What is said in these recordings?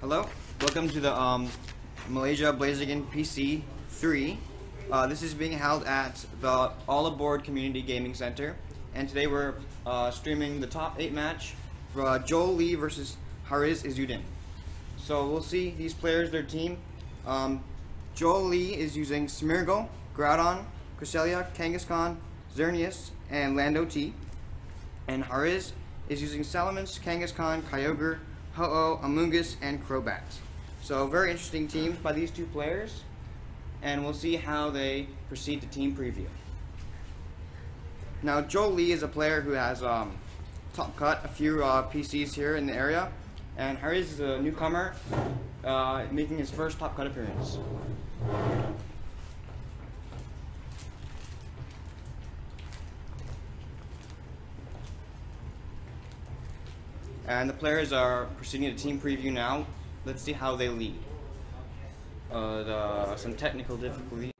Hello, welcome to the Malaysia Blaziken PC 3. This is being held at the All Aboard Community Gaming Center, and today we're streaming the top 8 match for Joel Lee versus Haryz Izzudin. So we'll see these players, their team. Joel Lee is using Smeargle, Groudon, Cresselia, Kangaskhan, Xerneas, and Lando T. And Haryz is using Salamence, Kangaskhan, Kyogre, Ho-Oh, Amoonguss, and Crobat. So very interesting teams by these two players, and we'll see how they proceed to team preview. Now Joel Lee is a player who has top cut a few PCs here in the area, and Haryz is a newcomer making his first top cut appearance. And the players are proceeding to team preview now. Let's see how they lead. Some technical difficulty.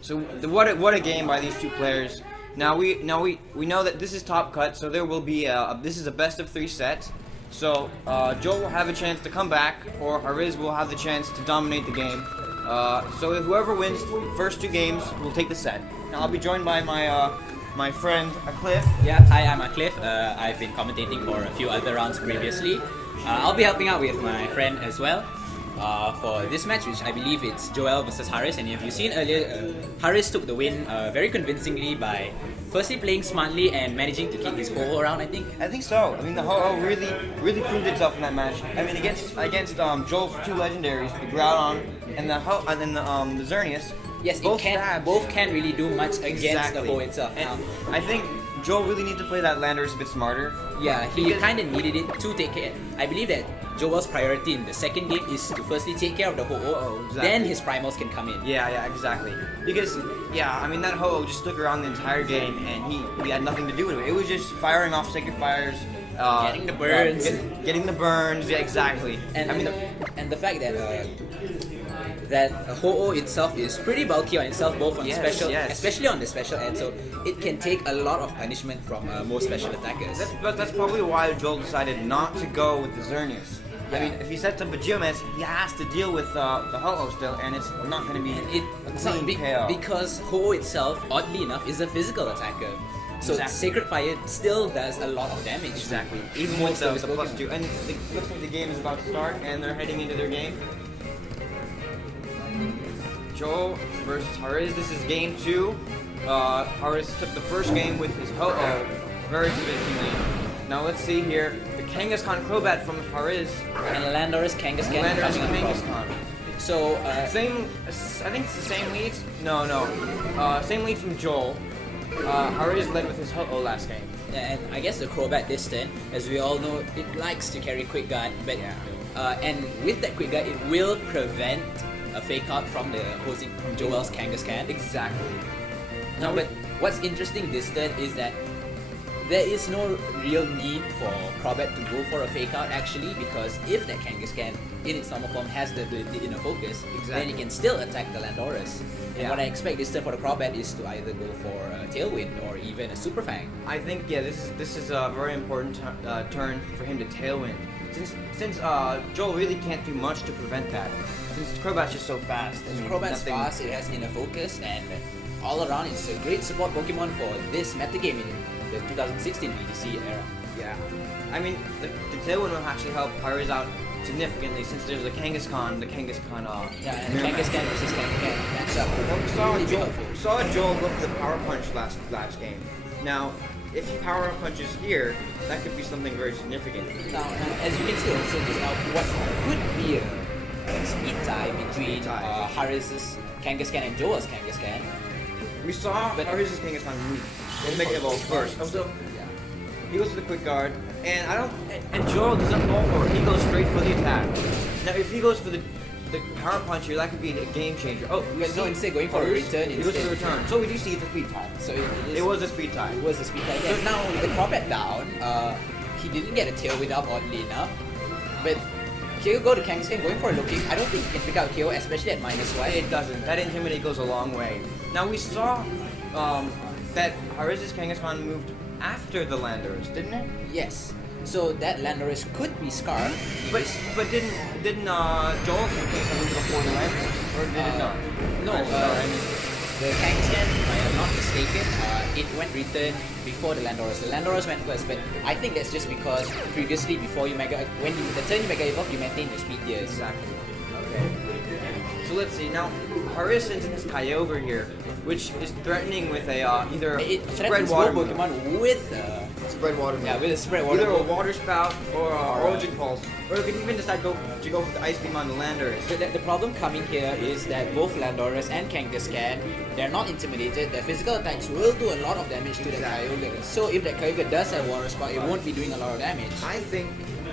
So what a game by these two players. Now we know that this is top cut, so there will be this is a best of 3 set. So Joel will have a chance to come back, or Haryz will have the chance to dominate the game. So whoever wins the first 2 games will take the set. Now I'll be joined by my friend Cliff. Yeah, hi, I'm Cliff. I've been commentating for a few other rounds previously. I'll be helping out with my friend as well for this match, which I believe it's Joel versus Haryz. And if you've seen earlier, Haryz took the win very convincingly by firstly playing smartly and managing to keep his ho around, I think. I think so. I mean, the ho really proved itself in that match. I mean, against Joel's 2 legendaries, the Groudon and the Xerneas. Yes, both can really do much against the ho itself. And I think Joel really needs to play that Landorus a bit smarter. Yeah, he kind of needed it to take care. I believe that Joel's priority in the second game is to firstly take care of the Ho-Oh, exactly. Then his primals can come in. Yeah, exactly. Because, yeah, I mean, that Ho-Oh just stuck around the entire game, and he had nothing to do with it. It was just firing off Sacred Fires, getting the burns. Getting the burns, yeah, exactly. And, and the fact that that Ho-Oh itself is pretty bulky on itself, both on the special, especially on the special end, so it can take a lot of punishment from most special attackers. That's probably why Joel decided not to go with the Xerneas. Yeah. I mean, if he sets up a Geomes, he has to deal with the Ho-Oh still, and it's not going to be a clean KO. Because Ho-Oh itself, oddly enough, is a physical attacker. So Sacred Fire still does a lot of damage. Exactly. Even with the +2. And it looks like the game is about to start, and they're heading into their game. Joel versus Haryz. This is game 2. Haryz took the first game with his Ho-Oh very convincingly. Now let's see here. The Kangaskhan Crobat from Haryz. And Landorus Kangaskhan coming across. So, I think it's the same leads. No. Same lead from Joel. Haryz led with his Ho-Oh last game. And I guess the Crobat this turn, as we all know, it likes to carry Quick Guard, but and with that Quick Guard, it will prevent a fake out from Joel's Kangaskhan. Exactly. Now, but what's interesting this turn is that there is no real need for Crobat to go for a fake out actually, because if that Kangaskhan in its normal form has the inner focus, then it can still attack the Landorus. And what I expect this turn for the Crobat is to either go for a Tailwind or even a Super Fang. I think this is a very important turn for him to Tailwind. Since Joel really can't do much to prevent that. Since Crobat's just so fast. Crobat's fast, it has inner focus, and all around it's a great support Pokemon for this metagame in the 2016 VDC era. Yeah. I mean, the Tailwind will actually help Haryz out significantly since there's the Kangaskhan, and Kangaskhan versus Kangaskhan matchup. We saw Joel go for the Power Punch last game. Now, if he Power Punches here, that could be something very significant. Now, as you can see also just now, what could be a speed tie between Haryz's Kangaskhan and Joel's Kangaskhan. We saw Haryz's Kangaskhan move. Make it evolve first. So, he goes for the Quick Guard, and Joel doesn't fall for it. He goes straight for the attack. Now, if he goes for the Power Punch here, that could be a game changer. Oh, no, instead going for a return. He goes for the return. So we do see it's a speed tie. So it was a speed tie. It was a speed tie. So now with the Crobat down, he didn't get a Tailwind up oddly enough, but KO go to Kangaskhan going for a low kick. I don't think he can pick out KO, especially at -1. It doesn't. That Intimidate goes a long way. Now we saw that Haryz's Kangaskhan moved after the Landorus, didn't it? Yes. So that Landorus could be scarred. But didn't Joel's Kangaskhan move before the Landorus, or did it not? No. The Kangaskhan, if I am not mistaken, it went return before the Landorus. The Landorus went first, but I think that's just because previously, before the turn you Mega Evolve, you maintain your speed tiers. Exactly. Okay. So let's see. Now, Haryz sends in his Kyogre here, which is threatening with a either spread water Pokemon with spread water move. Yeah, with a spread water either a Water Spout or Origin Pulse, or it could even decide to go for the Ice Beam on the Landorus. The problem coming here is that both Landorus and Kangaskhan, they're not intimidated. Their physical attacks will do a lot of damage to the Kyogre. So if that Kyogre does have Water Spout, it won't be doing a lot of damage. I think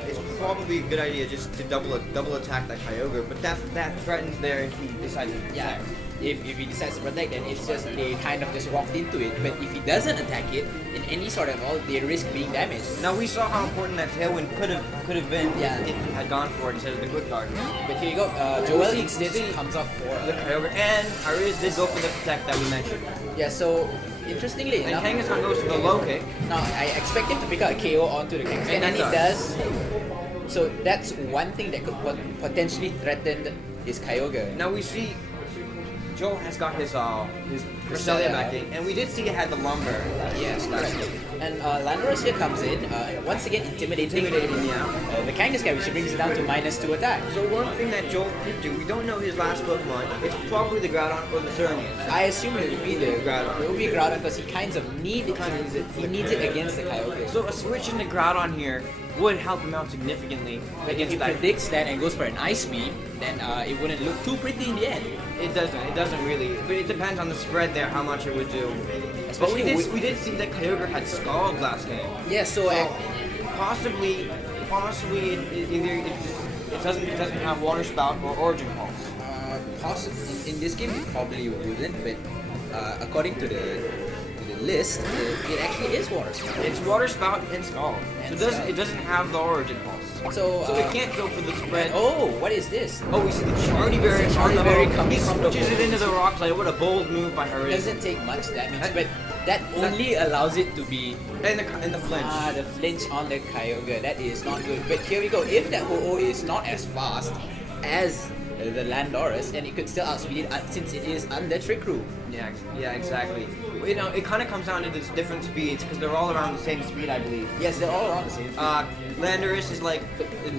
it's probably a good idea just to double attack that Kyogre, but that threatens there if he decides to attack. Yeah. If he decides to protect, then it's just they kind of just walked into it. But if he doesn't attack it in any sort of all, they risk being damaged. Now we saw how important that Tailwind could have been if he had gone for it instead of the Quick Guard. But here you go. Joel instead comes up for the Kyogre, and Haryz did go for the Protect that we mentioned. Yeah. So interestingly enough, and Kangaskhan goes for the low kick. Now I expect him to pick up a KO onto the Kangaskhan, and he does. So that's one thing that could potentially threaten his Kyogre. Now we see Joel has got his Cresselia back in, and we did see it had the Lumber. Yes, correct. And Landorus here comes in, once again intimidating the Kangaskhan, which brings it down to -2 attack. So one thing that Joel could do, we don't know his last Pokemon, it's probably the Groudon or the Xerneas. I assume it would be the Groudon. It would be Groudon because he kind of needs it. He needs it against the Kyogre. So a switch into Groudon here would help him out significantly against if he predicts that and goes for an Ice Beam, then it wouldn't look too pretty in the end. It doesn't really, but it depends on the spread there how much it would do. Especially we did see that Kyogre had Scald last game. Yeah, so possibly it doesn't have Water Spout or Origin Pulse. Possibly in this game it probably wouldn't, but according to the list, it actually is Water Spout. It's Water Spout and Scald. So it doesn't have the Origin Pulse. So it can't go for the spread. Oh, what is this? Oh, we see the Chardy Berry he switches it into the Rock Slide. What a bold move by Haryz. It doesn't take much damage, but that only allows it to be in the flinch. The flinch on the Kyogre. That is not good. But here we go. If that Ho-Oh is not as fast as the Landorus, and it could still outspeed it since it is under Trick Room. Yeah, exactly. You know, it kind of comes down to these different speeds because they're all around the same speed, I believe. Yes, they're all around the same speed. Landorus is like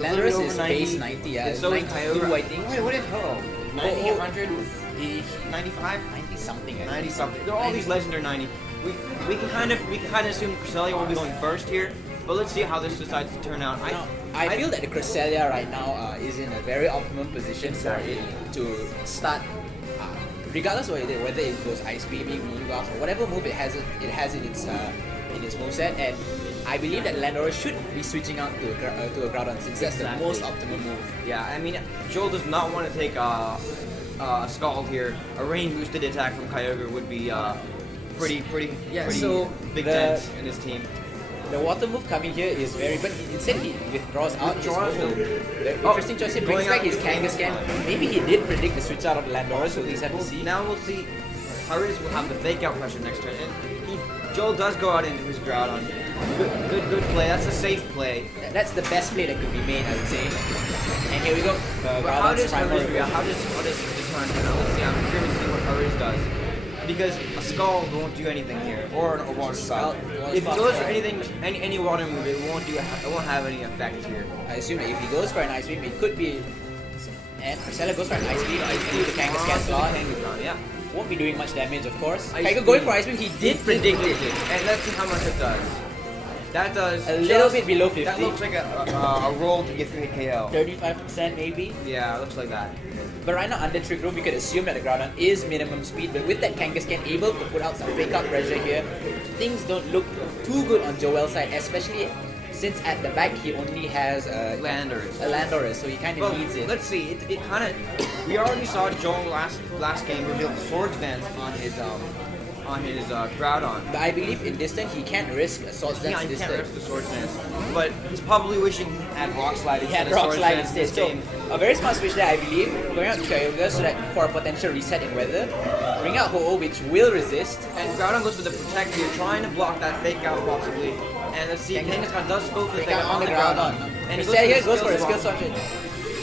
Landorus is base 90, yeah. So is Kyogre. I think. Wait, what is Ho-Oh? 90, 100, 95, 90 something. 90 something. They're all these legendary 90. We can kind of assume Cresselia will be going first here, but let's see how this decides to turn out. I feel that the Cresselia right now is in a very optimum position for it to start. Regardless of whether it goes Ice Beam, Moonblast, or whatever move it has in its moveset, and I believe that Landorus should be switching out to a Groudon since that's the most optimal move. Yeah, I mean, Joel does not want to take a Scald here. A rain boosted attack from Kyogre would be pretty so big dent in his team. The water move coming here is but instead he withdraws out his Ho-Oh. The interesting choice, he brings back his Kangaskhan. Maybe he did predict the switch out of Landorus, we'll just have to see. Now we'll see. Haryz will have the fake out pressure next turn, and Joel does go out into his Groudon. Good play. That's a safe play. That's the best play that could be made, I would say. And here we go. How does Haryz react? How does the turn turn out? Let's see. I'm curious to see what Haryz does. Because a Scald won't do anything here, or a Water Spout. If he goes for anything, any water move, it won't have any effect here. I assume that if he goes for an Ice Beam, it could be. And Cresselia goes for an Ice Beam. The Kangaskhan slot. Yeah. Won't be doing much damage, of course. Kyogre going for Ice Beam, he did predict it. And let's see how much it does. That does a little bit below 50. That looks like a roll to get through the KO. 35% maybe? Yeah, it looks like that. But right now under Trick Room, we could assume that the Groudon is minimum speed, but with that Kangaskhan able to put out some fake out pressure here, things don't look too good on Joel's side, especially since at the back he only has a Landorus, so he kind of needs it. Let's see, it kind of, we already saw Joel last game reveal the Swords Dance on his Groudon. But I believe in this turn he can't risk a Swords Dance this turn. He can't risk the Swords Dance, but he's probably wishing he had Rock Slide instead of Swords Dance this game. A very smart switch there, I believe, going out to Kyogre so that for a potential reset in weather, bring out Ho-Oh which will resist. And Groudon goes for the Protect here, trying to block that fake out possibly. And let's see, Kangaskhan does go for the fake out on the Groudon. And he goes for a skill swap.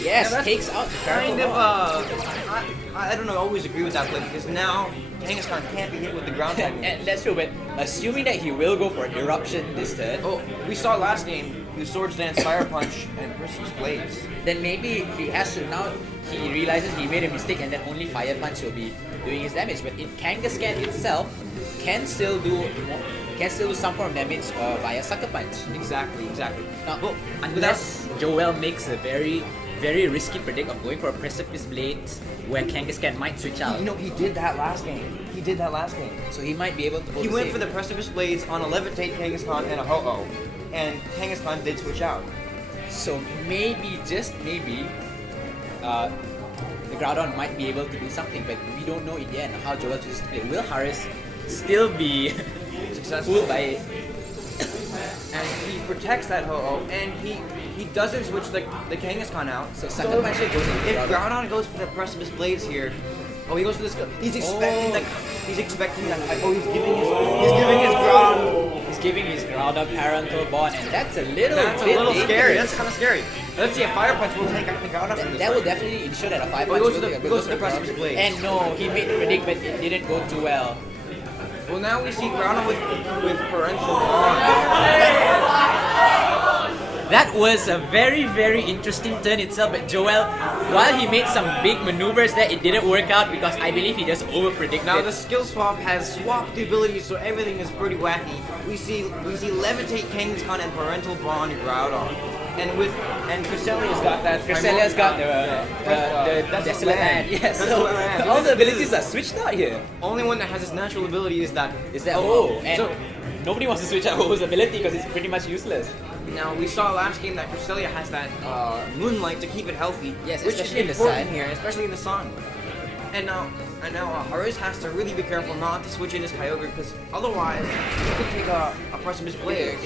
Yes, takes out the kind of I don't know, I always agree with that play because now Kangaskhan can't be hit with the ground type. And that's true, but assuming that he will go for an Eruption this turn. Oh, we saw last game, he Swords Dance, Fire Punch, and Prisma's Blades. Then maybe he has to now, he realizes he made a mistake and then only Fire Punch will be doing his damage. But Kangaskhan itself can still do some form of damage via Sucker Punch. Exactly. Now, unless Joel makes a very risky predict of going for a Precipice Blades where Kangaskhan might switch out. You know, he did that last game. So he might be able to He went for the Precipice Blades on a Levitate Kangaskhan and a Ho-Oh. And Kangaskhan did switch out. So maybe, just maybe, the Groudon might be able to do something, but we don't know in the end how Joel chooses to play. Will Haryz still be fooled by it? And he protects that Ho-Oh, and he doesn't switch the Kangaskhan out. So Sandamanship goes into if Groudon. Groudon goes for the Precipice Blades here, oh, he goes for this. He's expecting he's expecting that. Oh, he's giving his Groudon. He's giving his Groudon parental bond, and that's a little bit scary. dangerous. That's kind of scary. Let's see, a Fire Punch will take out the Groudon from this That will fight. definitely ensure that a 5 Well, punch he goes to the Precipice Blade. And no, he made the predict, but it didn't go too well. Well, now we see Groudon with parental bond. That was a very, very interesting turn itself, but Joel, while he made some big maneuvers there, it didn't work out because I believe he just over-predicted. Now the skill swap has swapped the abilities, so everything is pretty wacky. We see Levitate Kangaskhan and Parental Bond Groudon, and Cresselia's got that. Cresselia's got the Desolate Hand. Yes, so all the abilities are switched out here. Only one that has its natural ability is that. And so nobody wants to switch out Ho-Oh's ability because it's pretty much useless. now we saw last game that Cresselia has that Moonlight to keep it healthy, Yes, which is especially in the important sun. here, especially in the sun. And now Haryz has to really be careful not to switch in his Kyogre because otherwise he could take a Precipice Blade.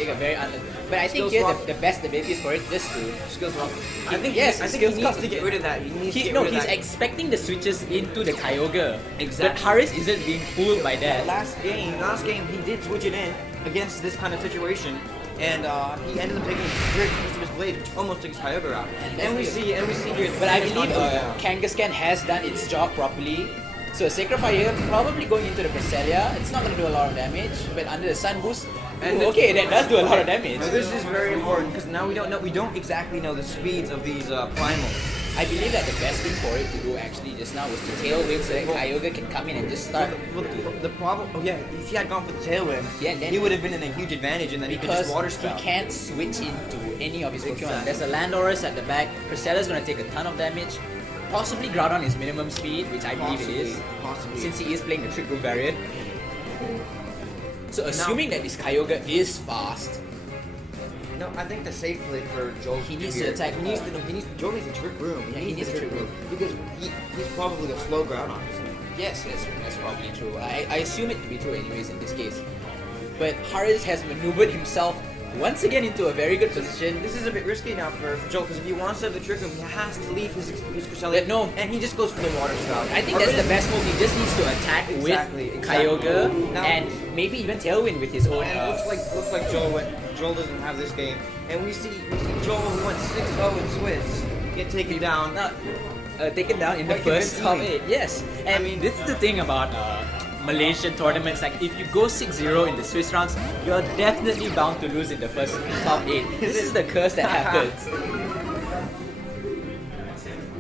But I think Skill here swap. the best ability is for it just to Skill swap. I think he needs to get rid of that. He's expecting the switches into the Kyogre. Exactly. But Haryz isn't being fooled by that. Last game he did switch it in against this kind of situation, and he ended up taking Precipice Blade, which almost took his Kyogre out. And we see here. But I believe Kangaskhan has done its job properly. So a Sacred Fire probably going into the Cresselia. It's not going to do a lot of damage, but under the Sun Boost, okay, that does do a lot of damage. Now this is very important because now we don't exactly know the speeds of these primals. I believe that the best thing for it to do actually just now was to Tailwind so that Kyogre can come in and just start. The problem, if he had gone for the Tailwind, he would have been in a huge advantage, and then he could just Water he Spout. can't switch into any of his Pokemon. Exactly. There's a Landorus at the back. Cresselia's going to take a ton of damage. Possibly Groudon is minimum speed, which I believe it is. Possibly. Since he is playing the Trick Room variant. So assuming that this Kyogre is fast, No, I think the safe play for Joel. He needs to attack. Joel needs a Trick Room. Yeah, he needs a Trick Room. because he's probably a slow Groudon. yes, that's probably true. I assume it to be true anyways in this case. But Haryz has maneuvered himself once again into a very good position. This is a bit risky now for Joel because if he wants to have the Trick Room, he has to leave his Cresselia. But no. And he just goes for the Water Spout. I think that's the best move. He just needs to attack Exactly. with Kyogre Now- and maybe even Tailwind with his own. And it looks like Joel doesn't have this game, and we see Joel who went 6-0 in Swiss get taken down. Taken down in the Quite first top convincingly. 8. Yes, and I mean- this is the thing about Malaysian tournaments. Like if you go 6-0 in the Swiss rounds, you're definitely bound to lose in the first top 8. This is the curse that happens.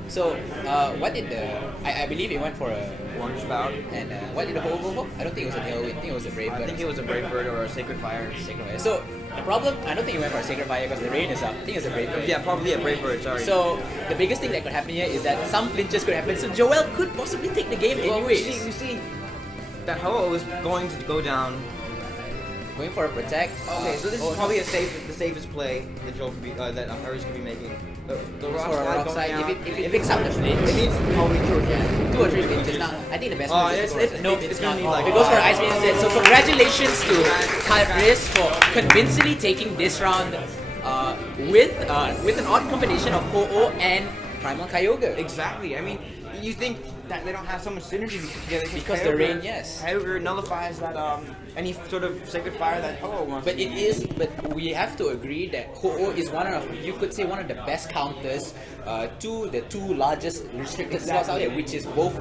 So, what did I believe it went for a Water Spout. and what did the Ho go for? I don't think it was a Tailwind. I think it was a Brave Bird. I think it was a Brave Bird or a Sacred Fire. So the problem, I don't think he went for a Sacred Fire because the rain is up. I think it was a Brave Bird. Yeah, probably a Brave Bird. Sorry. So the biggest thing that could happen here is that some flinches could happen. So Joel could possibly take the game well, anyways. we see that Ho-Oh is going to go down. Going for a protect. Okay, so this is probably the safest play that Joel could be that Haryz could be making. The rock for a slide rock going slide. out. If it picks up the flinch, It needs probably 2 or 3. 2 or 3 flinches. Now, I think the best move is it's it's gonna not. be like It goes for 5. Ice Beam instead. So congratulations to Haryz for convincingly taking this round with an odd combination of Ho-Oh and Primal Kyogre. Exactly. I mean, you think that they don't have so much synergy together Because the rain, yes. Kyogre nullifies that any sort of Sacred Fire that Ho-Oh wants. But to it use. is, but we have to agree that Ho-Oh is one of, you could say one of the best counters to the 2 largest restricted slots out there, which is both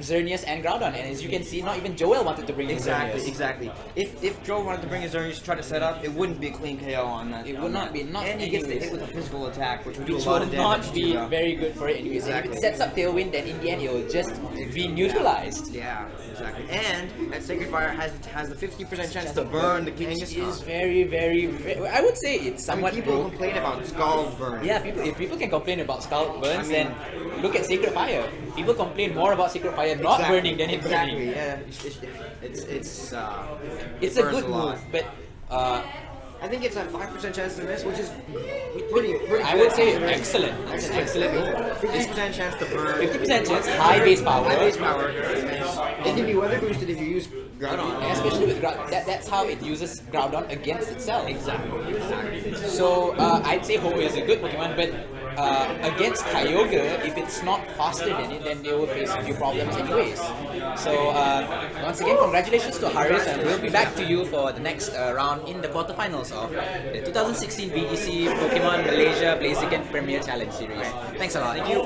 Xerneas and Groudon. And as you can see, not even Joel wanted to bring in Xerneas. Exactly. If Joel wanted to bring his Xerneas to try to set up, it wouldn't be a clean KO on that. It would not be, not And he gets to anyways. hit with a physical attack, which would do a Which lot will of damage. not be to, very good for it anyways. Exactly. If it sets up Tailwind, then in the end it will just be neutralized. Yeah, exactly. And that Sacred Fire has the 50% chance to burn the Which is Kangaskhan. very, I would say it's somewhat People broke. complain about Scald burn. Yeah, if people can complain about scald burns, I mean- then look at Sacred Fire. People complain more about Sacred Fire not burning than it burning. Exactly. Yeah. It It's a burns good lot. move, but I think it's a 5% chance to miss, which is pretty I good. would say excellent. That's an excellent move. 50% chance to burn. 50% chance, high base power. High base power. It can be weather boosted if you use Groudon. Especially with Groudon. That's how it uses Groudon against itself. Exactly. So I'd say Ho is a good Pokemon, but against Kyogre, if it's not faster than it, then they will face a few problems anyways. So once again, congratulations to Haryz, and we'll be back to you for the next round in the quarterfinals of the 2016 VGC Pokemon Malaysia Blaziken Premier Challenge Series. Thanks a lot. Thank you.